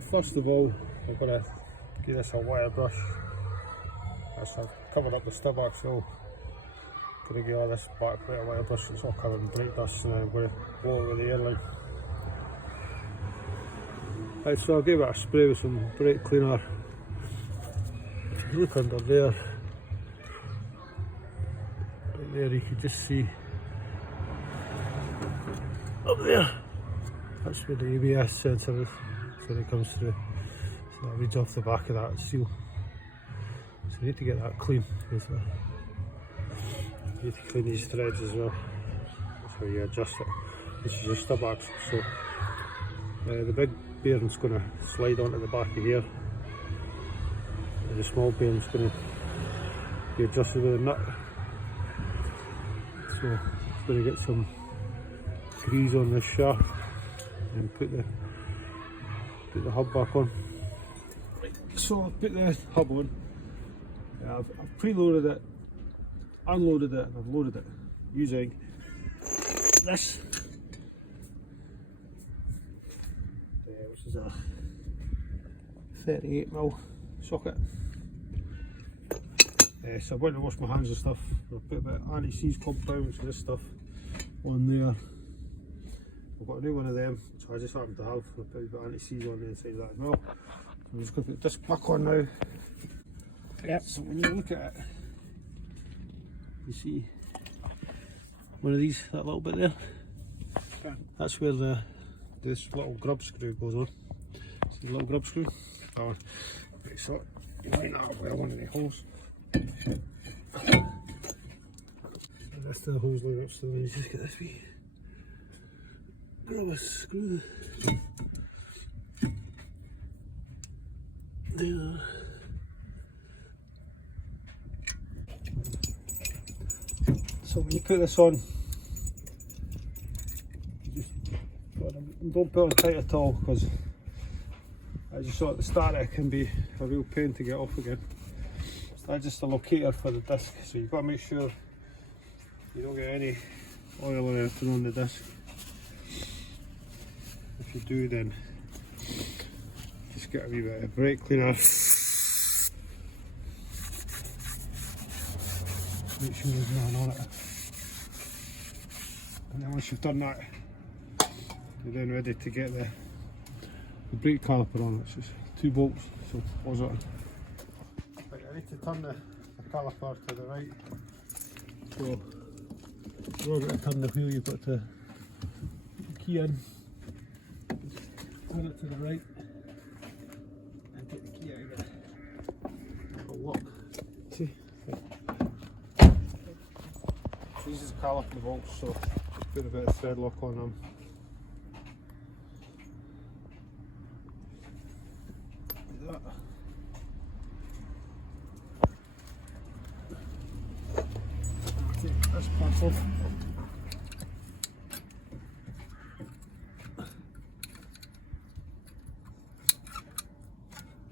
First of all, I'm going to give this a wire brush. I've covered up the stub axle. I'm going to give all this back with a wire brush. It's all covered in brake dust, and then I'm going to blow it with the airline. Right, so I'll give it a spray with some brake cleaner. If you look under there, right there you can just see up there, that's where the ABS sensor is, so it comes through. So that reads off the back of that seal. So you need to get that clean, basically. You need to clean these threads as well. That's how you adjust it. This is your stub axle, so the big bearing's going to slide onto the back of here. And the small bearing's going to be adjusted with a nut. So it's going to get some grease on this shaft and put the hub back on. So I've put the hub on. I've preloaded it, unloaded it, and I've loaded it using this, which is a 38mm socket. So I went to wash my hands and stuff. I've put a bit of anti-seize compound, which is this stuff, on there. I've got a new one of them, so I just happen to have. I'll put a bit of anti-seize on the inside of that as well. So I'm just going to put this back on now. Yep. So when you look at it, you see one of these, that little bit there. Okay. That's where this little grub screw goes on. See the little grub screw? That one. Right, so you might not have one of the holes. And that's the hose line up, so you just get this wee grab a screw there. So when you put this on, you just don't put it on tight at all, because as you saw at the start, it can be a real pain to get off again. So that's just a locator for the disc, so you've got to make sure you don't get any oil or anything on the disc. If you do, then just get a wee bit of brake cleaner. Make sure there's nothing on it. And then once you've done that, you're then ready to get the brake caliper on. It's just 2 bolts, so pause it on. Right, I need to turn the caliper to the right. So in order to turn the wheel, you've got to put the key in, turn it to the right, and get the key out again. It'll lock. See? These is caliper bolts, so just put a bit of thread lock on them. Like that. Take this part off.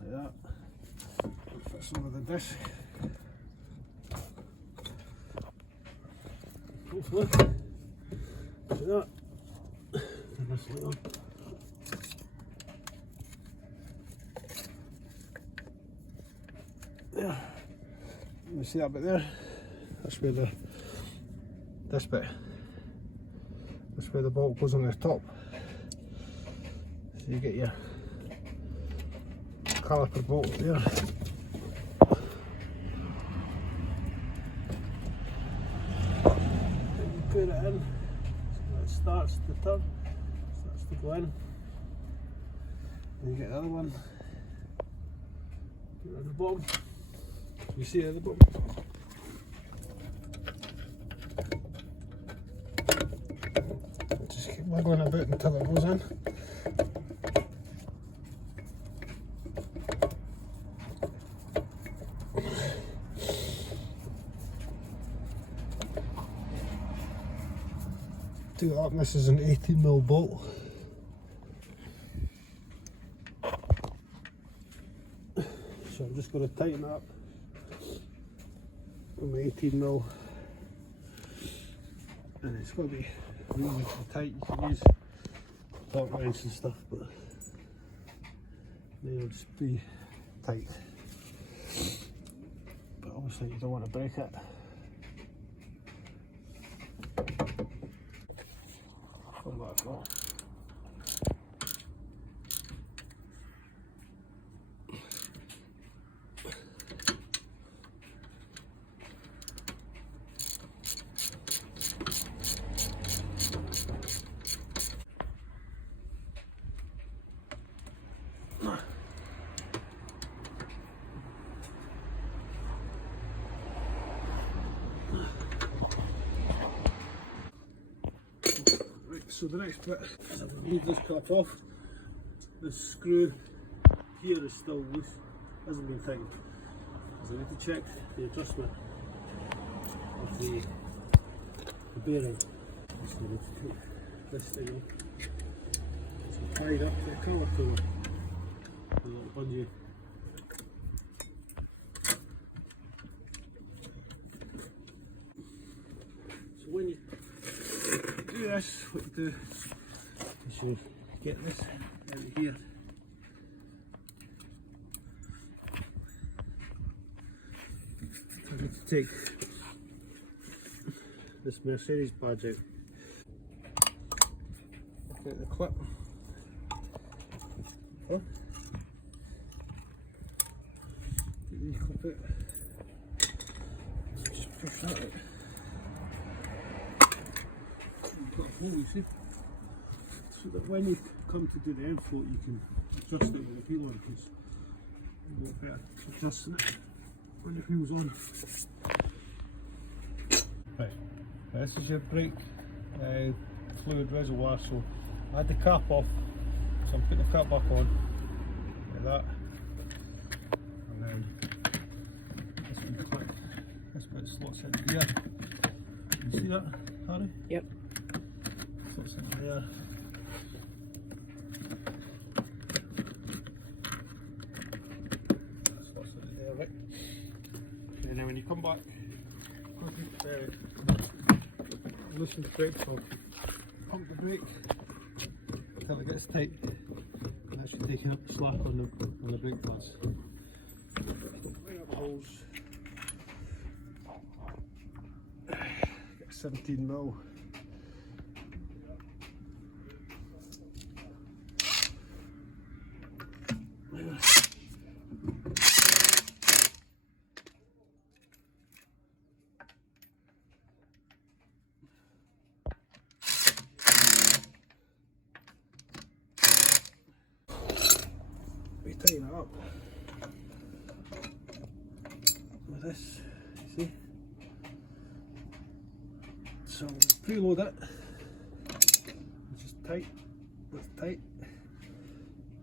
Like that. Put some of the disc. Hopefully, like that, and this like on. There, you see that bit there? That's where this bit, that's where the bolt goes on the top. So you get your caliper bolt there. Put it in, so it starts to turn, starts to go in. And you get the other one, put it at the bottom. You see it at the bottom? Just keep wiggling a bit until it goes in. Do that, and this is an 18mm bolt. So I'm just going to tighten up with my 18mm, and it's going to be really tight. You can use torque wrench and stuff, but then it'll just be tight. But obviously you don't want to break it. Come back on. So the next bit is I'm going to leave this cap off. This screw here is still loose, hasn't been tightened. So I need to check the adjustment of the bearing. So I need to take this thing off. It's tied up to the colour puller. A little bungee. So when you do this, what you do is you get this out of here. I need to take this Mercedes badge out. Get the clip. Oh. Clip it. Just push that out. Got a hole, you see, so that when you come to do the end float you can adjust it with the wheel on, because you get better adjusting it when the wheel's on. Right, this is your brake fluid reservoir. So I had the cap off, so I'm putting the cap back on like that, and then this one click, this bit slots in here. You see that, Harry? Yep. Slots in there. Slots in there, right? And then when you come back, loosen the brake off, pump the brake until it gets tight, and that's you taking up the slack on the brake pads. Bring up the holes. Get 17mm. We tighten it up with this, you see. So preload it, it's just tight, that's tight,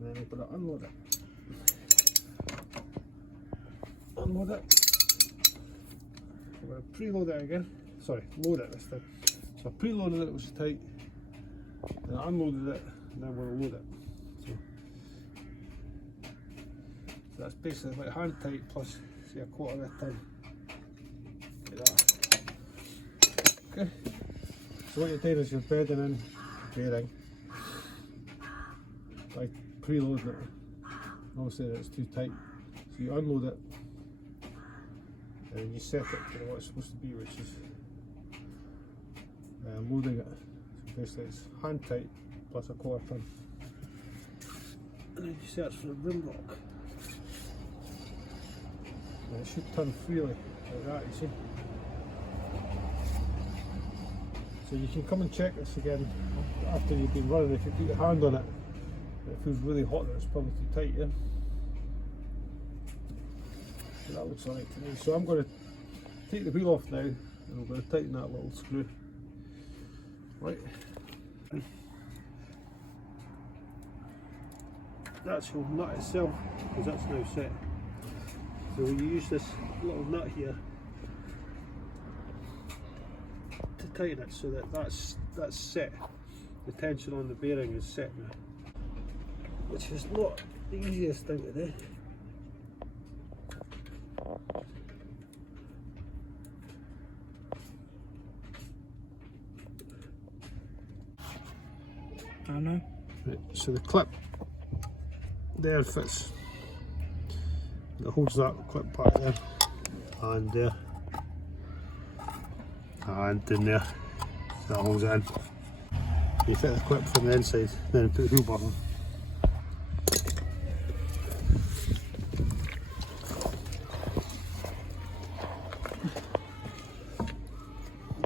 and then we're going to unload it. Unload it. We're going to preload it again, sorry, load it this time. So I preloaded it, it was tight, then I unloaded it, and then we're going to load it. So that's basically like hand tight plus say a quarter of a tin. Like that. Okay. So what you're doing is you're bedding in the bearing by preloading it. Obviously it's too tight. So you unload it and then you set it to what it's supposed to be, which is loading it. So basically it's hand tight plus a quarter tin. And then you search for the rim lock. And it should turn freely like that, you see. So you can come and check this again after you've been running. If you put your hand on it, it feels really hot, it's probably too tight, yeah? So that looks alright to me. So I'm going to take the wheel off now and I'm going to tighten that little screw. Right. The actual nut itself, because that's now set. So we use this little nut here to tighten it so that that's set. The tension on the bearing is set now, which is not the easiest thing to do. I know. Right, so the clip there fits, it holds that clip back there, and there, and in there, so that holds it in. You fit the clip from the inside, then you put the wheel back on.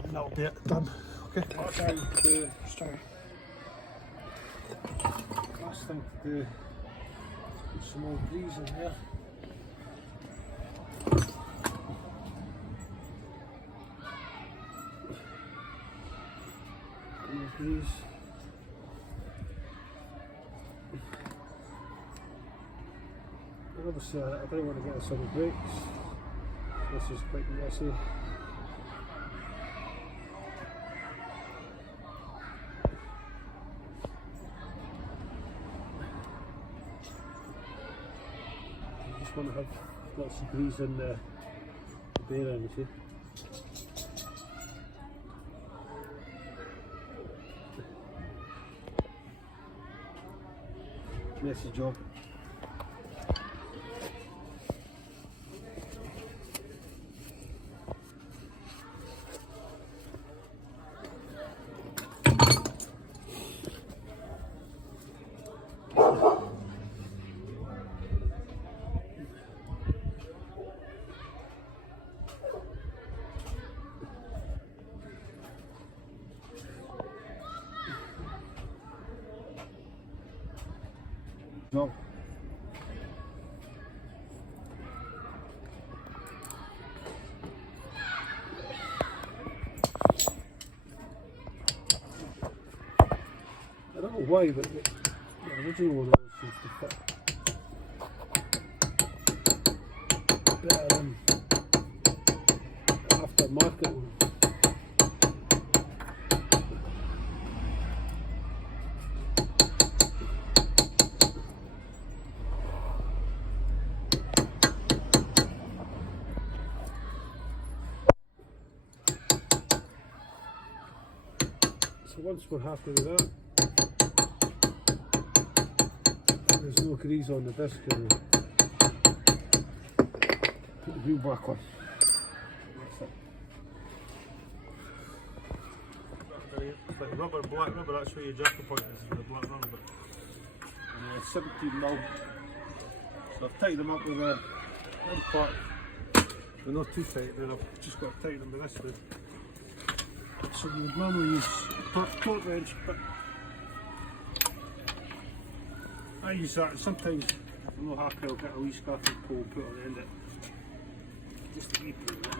And that'll be it, done. Okay. Last thing to do, put some more grease in here. More grease. And obviously I don't want to get some brakes. This is quite messy. I want to have lots of grease in the bearing, you see. Messy job. No. I don't know why, but the original one always seems to fit better than the aftermarket one. So once we're happy with that, there's no grease on the disc, and put the wheel back on. That's it. It's like rubber, black rubber, that's where your jacker point is, the black rubber. And 17mm. So I've tightened them up with a end part. They're not too tight, then I've just got to tighten them with this one. So you would normally use a torque wrench, but I use that. Sometimes if I'm not happy, I'll get a wee scaffold pole and put on the end of it, just to keep it.